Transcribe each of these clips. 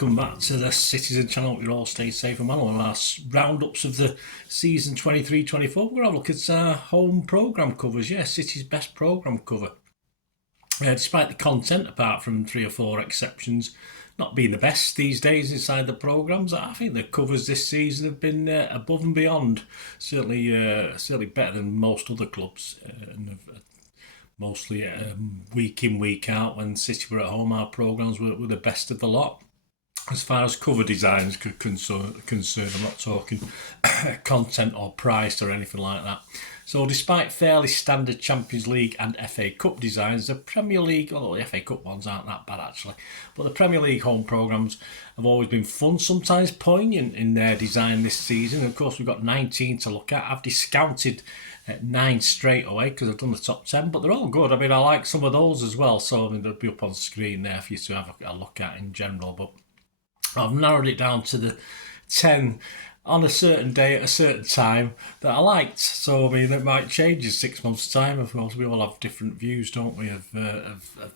welcome back to the Citizen channel. You're all staying safe and well. On our roundups of the season 23-24, we're going to have a look at our home programme covers. Yeah, City's best programme cover. Despite the content, apart from 3 or 4 exceptions, not being the best these days inside the programmes, I think the covers this season have been above and beyond. Certainly better than most other clubs. Mostly week in, week out, when City were at home, our programmes were the best of the lot. As far as cover designs are concerned, I'm not talking content or price or anything like that. So despite fairly standard Champions League and FA Cup designs, the Premier League, although the FA Cup ones aren't that bad actually, but the Premier League home programmes have always been fun, sometimes poignant in their design this season. Of course, we've got 19 to look at. I've discounted 9 straight away because I've done the top 10, but they're all good. I mean, I like some of those as well, so I mean, they'll be up on screen there for you to have a look at in general, but I've narrowed it down to the 10 on a certain day at a certain time that I liked. So I mean, it might change in 6 months' time. Of course, we all have different views, don't we, of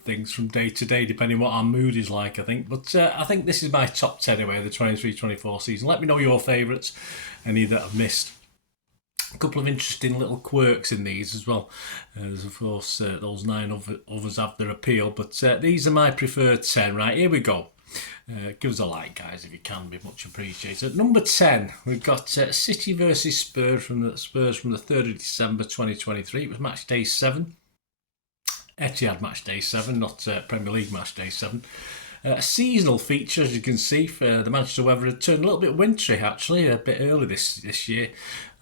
things from day to day, depending what our mood is like, I think. But I think this is my top 10 anyway, the 23-24 season. Let me know your favourites, any that I've missed. A couple of interesting little quirks in these as well. There's of course those 9 others have their appeal, but these are my preferred 10. Right, here we go. Give us a like, guys, if you can, be much appreciated. At number 10, we've got City versus Spurs from the 3rd of December 2023. It was match day 7. Etihad match day 7, not Premier League match day 7. A seasonal feature, as you can see, for the Manchester weather had turned a little bit wintry actually, a bit early this year.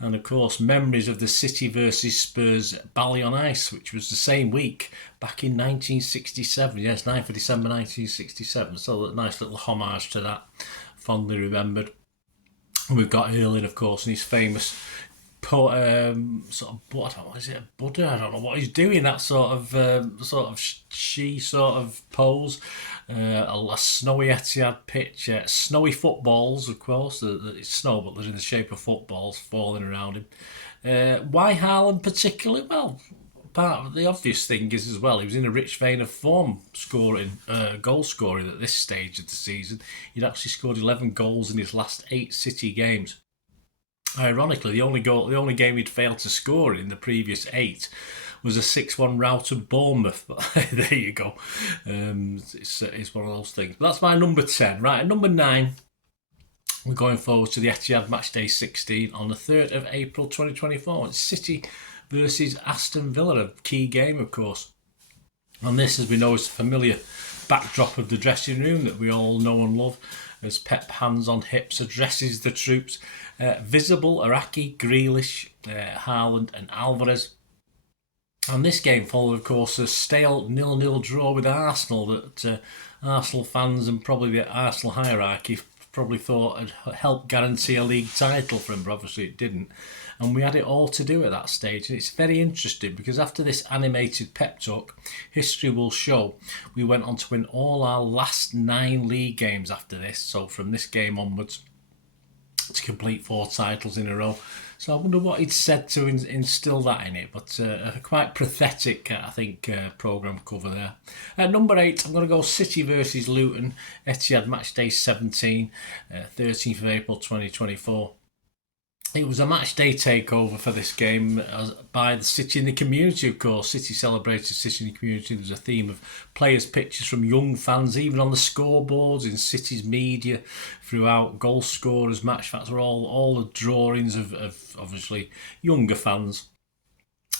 And of course, memories of the City versus Spurs Bally on Ice, which was the same week back in 1967. Yes, 9th of December 1967. So a nice little homage to that, fondly remembered. And we've got Erling, of course, and his famous sort of, I don't know, is it a Buddha? I don't know what he's doing. That sort of she sort of pose. A snowy Etihad pitch, snowy footballs, of course. It's snow, but they're in the shape of footballs falling around him. Why Haaland particularly? Well, part of the obvious thing is as well, he was in a rich vein of form, goal scoring at this stage of the season. He'd actually scored 11 goals in his last 8 City games. Ironically, the only game he'd failed to score in the previous 8 was a 6-1 rout of Bournemouth. But there you go. It's one of those things. But that's my number 10. Right, at number 9, we're going forward to the Etihad match day 16 on the 3rd of April 2024. It's City versus Aston Villa, a key game, of course. And this, as we know, is a familiar backdrop of the dressing room that we all know and love, as Pep, hands on hips, addresses the troops. Visible, Araki, Grealish, Haaland and Alvarez. And this game followed, of course, a stale 0-0 draw with Arsenal that Arsenal fans and probably the Arsenal hierarchy probably thought had helped guarantee a league title for him, but obviously it didn't. And we had it all to do at that stage. And it's very interesting because after this animated pep talk, history will show we went on to win all our last 9 league games after this. So from this game onwards, to complete 4 titles in a row. So I wonder what he'd said to instill that in it. But a quite pathetic, I think, programme cover there. At number 8, I'm going to go City versus Luton. Etihad match day 17, 13th of April 2024. It was a match day takeover for this game by the City in the community, of course. City celebrated City in the community. There's a theme of players' pictures from young fans, even on the scoreboards, in City's media, throughout. Goal scorers, match facts were all the drawings of obviously younger fans.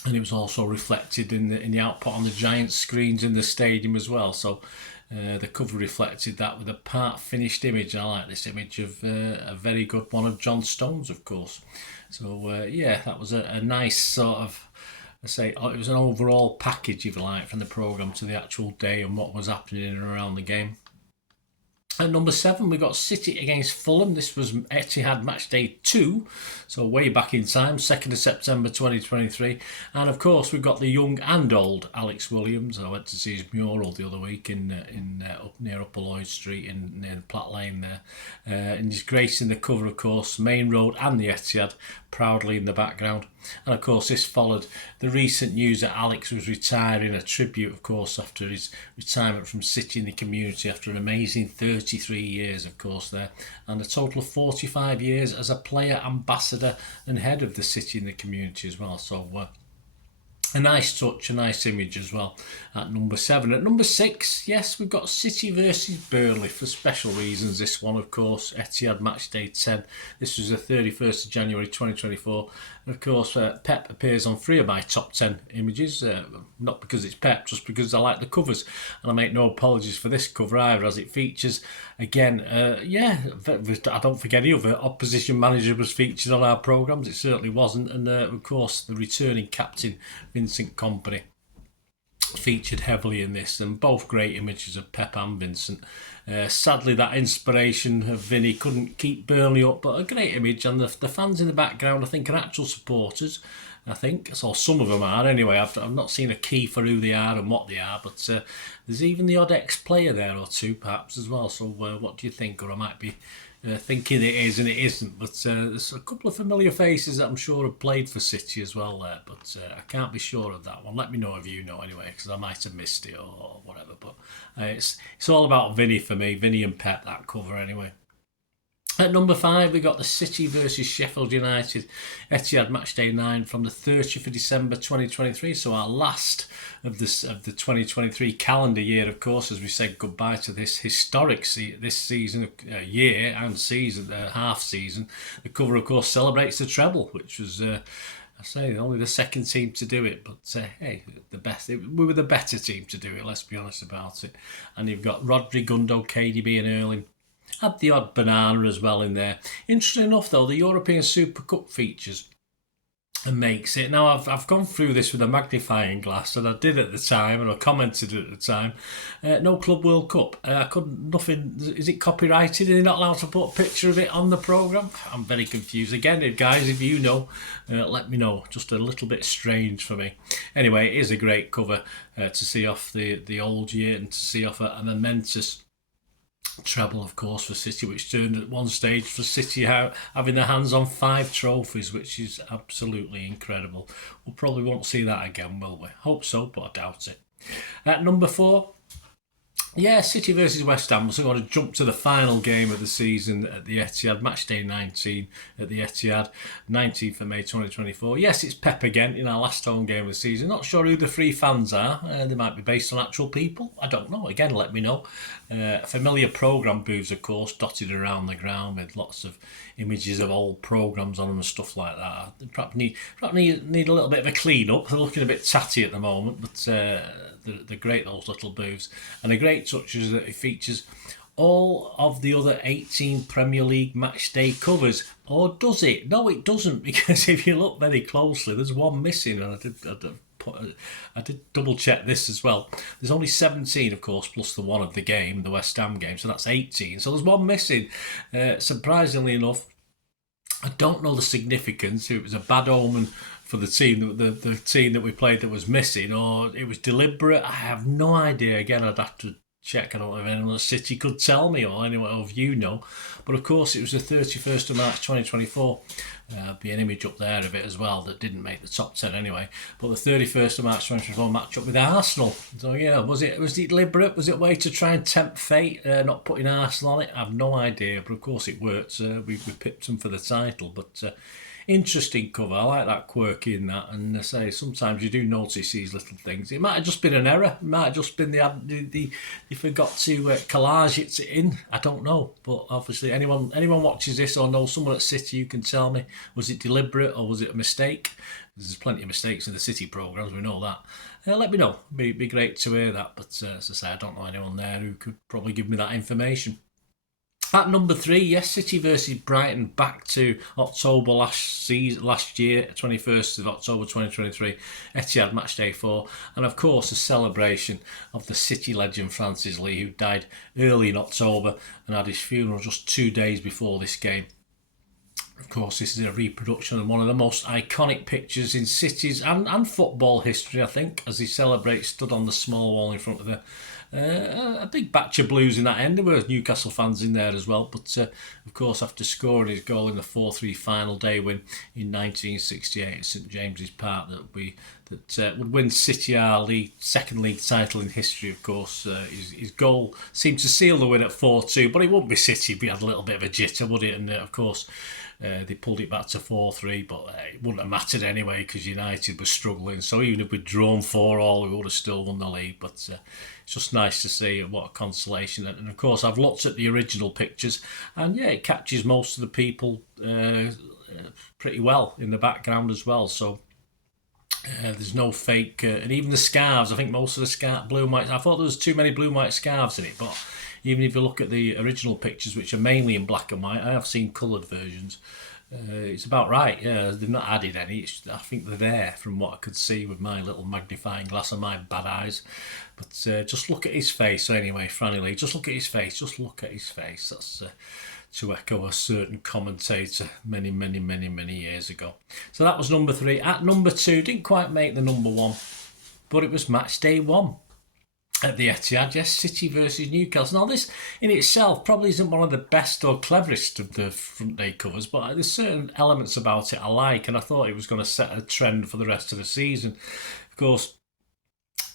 And it was also reflected in the output on the giant screens in the stadium as well. So the cover reflected that with a part-finished image. I like this image of a very good one of John Stones, of course. So, yeah, that was a nice sort of, it was an overall package, if you like, from the programme to the actual day and what was happening in and around the game. At number 7, we got City against Fulham. This was Etihad match day 2, so way back in time, 2nd of September 2023. And of course, we've got the young and old Alex Williams. I went to see his mural the other week up near Upper Lloyd Street near the Platt Lane there. And he's gracing the cover, of course, Main Road and the Etihad, proudly in the background. And of course, this followed the recent news that Alex was retiring, a tribute, of course, after his retirement from City in the community after an amazing 30 33 years, of course, there, and a total of 45 years as a player, ambassador and head of the city and the community as well. So a nice touch, a nice image as well at number 7. At number 6, yes, we've got City versus Burnley for special reasons. This one, of course, Etihad Match Day 10. This was the 31st of January 2024. And of course, Pep appears on 3 of my top 10 images, not because it's Pep, just because I like the covers. And I make no apologies for this cover either, as it features, again, I don't think any other opposition manager was featured on our programmes. It certainly wasn't. And of course, the returning captain, Vincent Kompany, featured heavily in this, and both great images of Pep and Vincent. Sadly, that inspiration of Vinny couldn't keep Burnley up, but a great image, and the fans in the background, I think, are actual supporters. I think, so some of them are anyway. I've not seen a key for who they are and what they are, but there's even the odd ex-player there or two perhaps as well. So what do you think? Or I might be thinking it is and it isn't, but there's a couple of familiar faces that I'm sure have played for City as well there, but I can't be sure of that one. Let me know if you know anyway, because I might have missed it or whatever, but it's all about Vinny for me, Vinny and Pep, that cover anyway. At number 5, we got the City versus Sheffield United Etihad Matchday 9 from the 30th of December 2023. So our last of the 2023 calendar year, of course, as we said goodbye to this historic this season, year and season, half season. The cover, of course, celebrates the treble, which was, I say, only the second team to do it. But hey, we were the better team to do it. Let's be honest about it. And you've got Rodri, Gundo, KDB, and Erling. Had the odd banana as well in there. Interesting enough, though, the European Super Cup features and makes it. Now, I've gone through this with a magnifying glass, and I did at the time, and I commented at the time. No Club World Cup. I couldn't. Nothing. Is it copyrighted? Are they not allowed to put a picture of it on the programme? I'm very confused. Again, guys, if you know, let me know. Just a little bit strange for me. Anyway, it is a great cover to see off the old year and to see off a momentous treble, of course, for City, which turned at one stage for City having their hands on 5 trophies, which is absolutely incredible. We probably won't see that again, will we? Hope so, but I doubt it. At number 4, City versus West Ham. So we're going to jump to the final game of the season at the Etihad, Matchday 19 at the Etihad, 19th of May 2024. Yes, it's Pep again in our last home game of the season. Not sure who the 3 fans are. They might be based on actual people. I don't know. Again, let me know. Familiar programme booths, of course, dotted around the ground with lots of images of old programmes on them and stuff like that. They perhaps need a little bit of a clean up. They're looking a bit tatty at the moment, but they're great, those little booths. And a great touch is that it features all of the other 18 Premier League match day covers. Or does it? No, it doesn't, because if you look very closely, there's one missing, and I did double check this as well. There's only 17, of course, plus the one of the game, the West Ham game, so that's 18. So there's one missing. Surprisingly enough, I don't know the significance. If it was a bad omen for the team, the team that we played that was missing, or it was deliberate, I have no idea. Again, I'd have to check. I don't know if anyone at City could tell me, or anyone of you know. But of course, it was the 31st of March 2024. Be an image up there of it as well that didn't make the top 10 anyway. But the 31st of March 2024 match up with Arsenal. So was it deliberate? Was it a way to try and tempt fate, not putting Arsenal on it? I have no idea. But of course, it worked. We pipped them for the title. But interesting cover. I like that quirky in that. And I say sometimes you do notice these little things. It might have just been an error. It might have just been they forgot to collage it in. I don't know. But obviously, anyone watches this or knows someone at City, you can tell me. Was it deliberate or was it a mistake? There's plenty of mistakes in the City programmes. We know that. Let me know. It'd be great to hear that. But as I say, I don't know anyone there who could probably give me that information. At number 3, yes, City versus Brighton, back to October last year, 21st of October 2023, Etihad Matchday 4, and of course a celebration of the City legend Francis Lee, who died early in October and had his funeral just 2 days before this game. Of course, this is a reproduction of one of the most iconic pictures in City's and football history, I think, as he celebrates, stood on the small wall in front of a big batch of Blues in that end. There were Newcastle fans in there as well, but of course, after scoring his goal in the 4-3 final day win in 1968 at St James's Park, that would win City our second league title in history. Of course, his goal seemed to seal the win at 4-2, but it wouldn't be City if we had a little bit of a jitter, would it? And of course, they pulled it back to 4-3, but it wouldn't have mattered anyway because United were struggling. So even if we'd drawn 4-4, we would have still won the league. But it's just nice to see what a consolation. And of course, I've looked at the original pictures, and yeah, it catches most of the people pretty well in the background as well. So there's no fake, and even the scarves. I think most of the blue and white. I thought there was too many blue and white scarves in it, but even if you look at the original pictures, which are mainly in black and white, I have seen coloured versions. It's about right. Yeah, they've not added any. I think they're there from what I could see with my little magnifying glass and my bad eyes. But just look at his face. So anyway, Franny Lee, just look at his face. Just look at his face. That's to echo a certain commentator many years ago. So that was number 3. At number 2, didn't quite make the number 1, but it was match day 1. At the Etihad, yes, City versus Newcastle. Now, this in itself probably isn't one of the best or cleverest of the front day covers, but there's certain elements about it I like, and I thought it was going to set a trend for the rest of the season. Of course,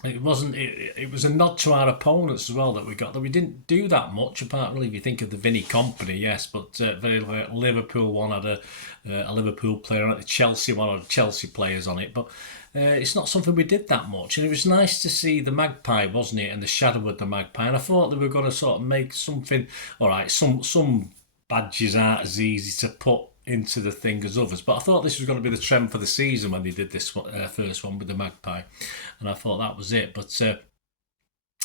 it wasn't. It was a nod to our opponents as well that we got. That we didn't do that much, apart really if you think of the Vinny Company, yes, but Liverpool one had a Liverpool player on it, the Chelsea one had Chelsea players on it, but it's not something we did that much. And it was nice to see the magpie, wasn't it, and the shadow of the magpie. And I thought they were going to sort of make something. All right, some badges aren't as easy to put into the thing as others, but I thought this was going to be the trend for the season when they did this first one with the magpie, and I thought that was it. But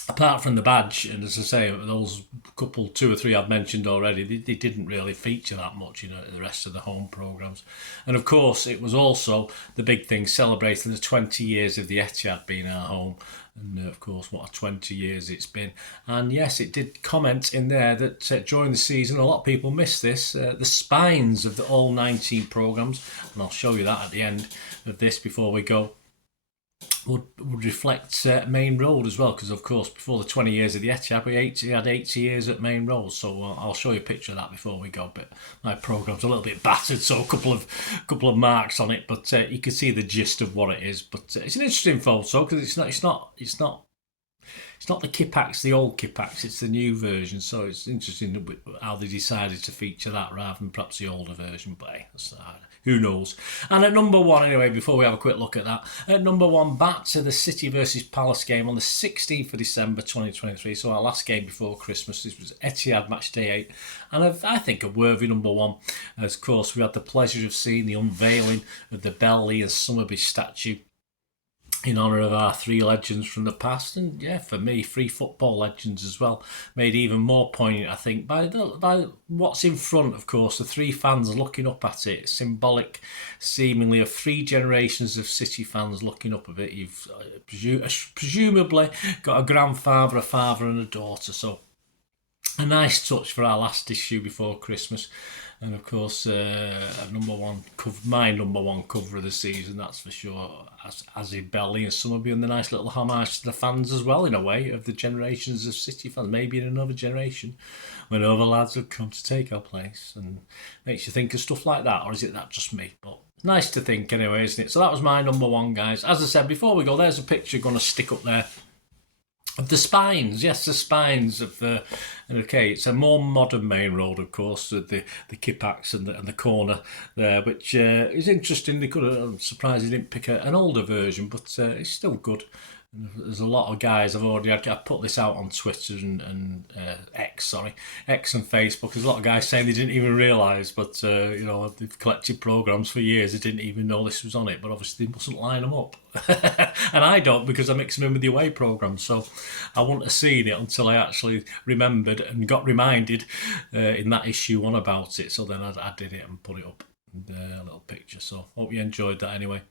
apart from the badge, and as I say, those couple, 2 or 3 I've mentioned already, they didn't really feature that much, in the rest of the home programmes. And of course, it was also the big thing celebrating the 20 years of the Etihad being our home. And of course, what a 20 years it's been. And yes, it did comment in there that during the season, a lot of people missed this, the spines of all 19 programmes, and I'll show you that at the end of this before we go, would reflect Main Road as well, because of course before the 20 years of the Etihad we had 80 years at Main Road, so I'll show you a picture of that before we go. But my programme's a little bit battered, so a couple of marks on it, but you can see the gist of what it is. But it's an interesting photo because it's not the Kippax, the old Kippax, it's the new version, so it's interesting how they decided to feature that rather than perhaps the older version, but hey, who knows. And at number 1, anyway, before we have a quick look at that, at number 1, back to the City versus Palace game on the 16th of December 2023, so our last game before Christmas. This was Etihad match day 8, and I think a worthy number 1. As of course, we had the pleasure of seeing the unveiling of the Bell Lee and Summerby statue in honour of our 3 legends from the past, and yeah, for me, 3 football legends as well, made even more poignant, I think, by what's in front. Of course, the 3 fans looking up at it, symbolic seemingly of 3 generations of City fans looking up at it. You've presumably got a grandfather, a father and a daughter, so a nice touch for our last issue before Christmas. And of course, my number 1 cover of the season, that's for sure, as in Belly and Summerby, and the nice little homage to the fans as well, in a way, of the generations of City fans, maybe in another generation, when other lads have come to take our place, and makes you think of stuff like that, or is it that just me? But nice to think anyway, isn't it? So that was my number 1, guys. As I said, before we go, there's a picture going to stick up there of the spines, yes, the spines of the. Okay, it's a more modern Main Road, of course, the Kippax and the corner there, which is interesting. They could have, I'm surprised they didn't pick an older version, but it's still good. There's a lot of guys. I put this out on Twitter and X and Facebook. There's a lot of guys saying they didn't even realise, but they've collected programmes for years. They didn't even know this was on it, but obviously they mustn't line them up. And I don't, because I mix them in with the away programmes, so I wouldn't have seen it until I actually remembered and got reminded in that issue 1 about it. So then I did it and put it up, a little picture. So hope you enjoyed that anyway.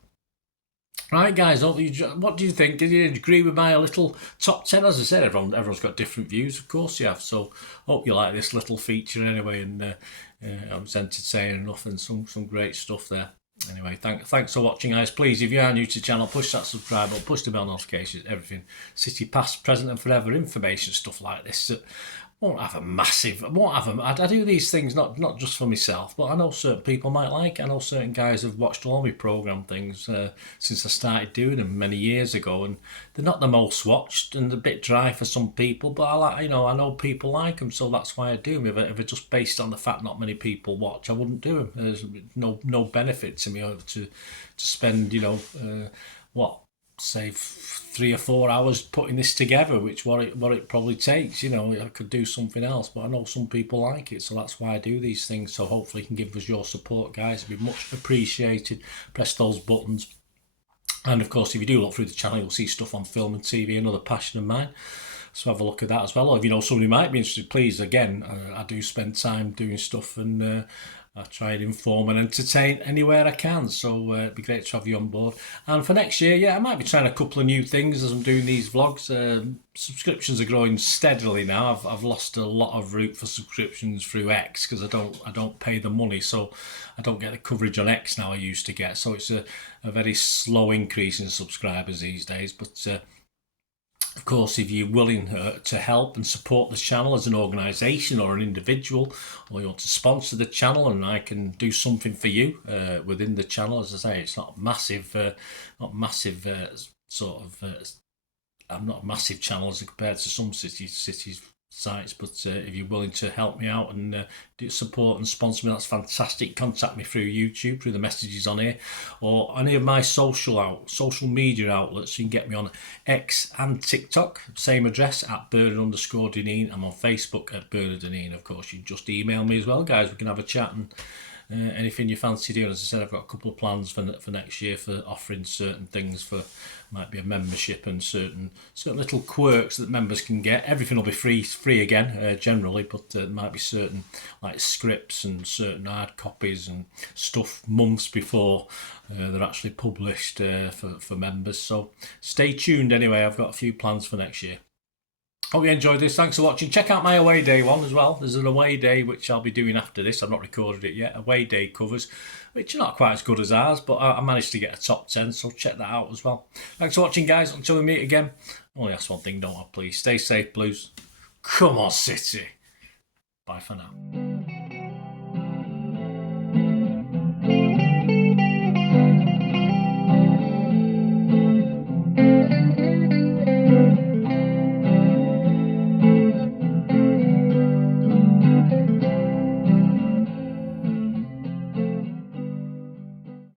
Right, guys, what do you think? Did you agree with my little top 10? As I said, everyone's got different views, of course you have. So hope you like this little feature anyway, and it was entertaining enough, and some great stuff there. Anyway, thanks for watching, guys. Please, if you are new to the channel, push that subscribe button, push the bell notifications, everything. City past, present and forever information, stuff like this. I do these things not just for myself, but I know certain people might like it. I know certain guys have watched all my programme things since I started doing them many years ago, and they're not the most watched and a bit dry for some people, but I know people like them, so that's why I do them. If it just based on the fact not many people watch, I wouldn't do them. There's no benefit to me to spend, say 3 or 4 hours putting this together, which what it probably takes. I could do something else, but I know some people like it, so that's why I do these things. So hopefully you can give us your support, guys. It'd be much appreciated. Press those buttons, and of course, if you do look through the channel, you'll see stuff on film and TV, another passion of mine. So have a look at that as well. Or if you know somebody might be interested, please, again, I do spend time doing stuff, and I try and inform and entertain anywhere I can, so it'd be great to have you on board. And for next year, I might be trying a couple of new things as I'm doing these vlogs. Subscriptions are growing steadily now. I've lost a lot of route for subscriptions through X because I don't pay the money, so I don't get the coverage on X now I used to get. So it's a very slow increase in subscribers these days, but of course, if you're willing to help and support the channel as an organisation or an individual, or you want to sponsor the channel and I can do something for you within the channel, as I say, it's not massive, I'm not a massive channel as compared to some cities sites, but if you're willing to help me out and support and sponsor me, that's fantastic. Contact me through YouTube, through the messages on here, or any of my social media outlets. You can get me on X and TikTok, same address at Bernard_Deneen. I'm on Facebook at Bernard Deneen. Of course, you can just email me as well, guys. We can have a chat and anything you fancy doing. As I said, I've got a couple of plans for next year for offering certain things, for might be a membership and certain little quirks that members can get. Everything will be free again generally, but there might be certain like scripts and certain hard copies and stuff months before they're actually published for members. So stay tuned anyway. I've got a few plans for next year. Hope you enjoyed this. Thanks for watching. Check out my away day one as well. There's an away day which I'll be doing after this. I've not recorded it yet. Away day covers, which are not quite as good as ours, but I managed to get a top 10, so check that out as well. Thanks for watching, guys. Until we meet again, I only ask one thing, don't I, please? Stay safe, Blues. Come on, City. Bye for now.